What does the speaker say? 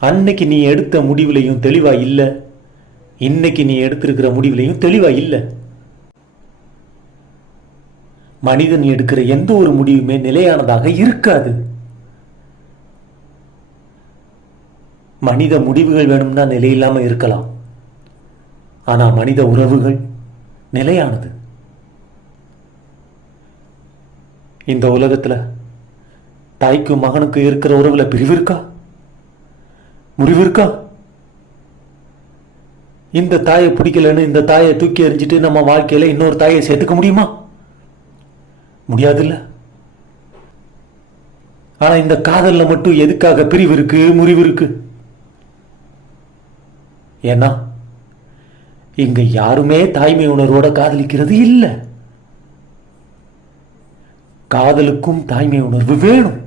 அன்னைக்கு நீ எடுத்த முடிவுலையும் தெளிவா இல்லை, இன்னைக்கு நீ எடுத்திருக்கிற முடிவுலையும் தெளிவா இல்லை. மனிதன் எடுக்கிற எந்த ஒரு முடிவுமே நிலையானதாக இருக்காது. மனித முடிவுகள் வேணும்னா நிலையில்லாம இருக்கலாம், ஆனா மனித உறவுகள் நிலையானது. இந்த உலகத்துல தாய்க்கும் மகனுக்கு இருக்கிற உறவுல பிரிவு இருக்கா, முறிவு இருக்கா? இந்த தாயை பிடிக்கலன்னு இந்த தாயை தூக்கி எறிஞ்சிட்டு நம்ம வாழ்க்கையில இன்னொரு தாயை சேர்த்துக்க முடியுமா? முடியாதுல்ல. ஆனா இந்த காதல்ல மட்டும் எதுக்காக பிரிவு இருக்கு, முறிவு இருக்கு? ஏன்னா இங்க யாருமே தாய்மை உணர்வோட காதலிக்கிறது இல்லை. காதலுக்கும் தாய்மை உணர்வு வேணும்.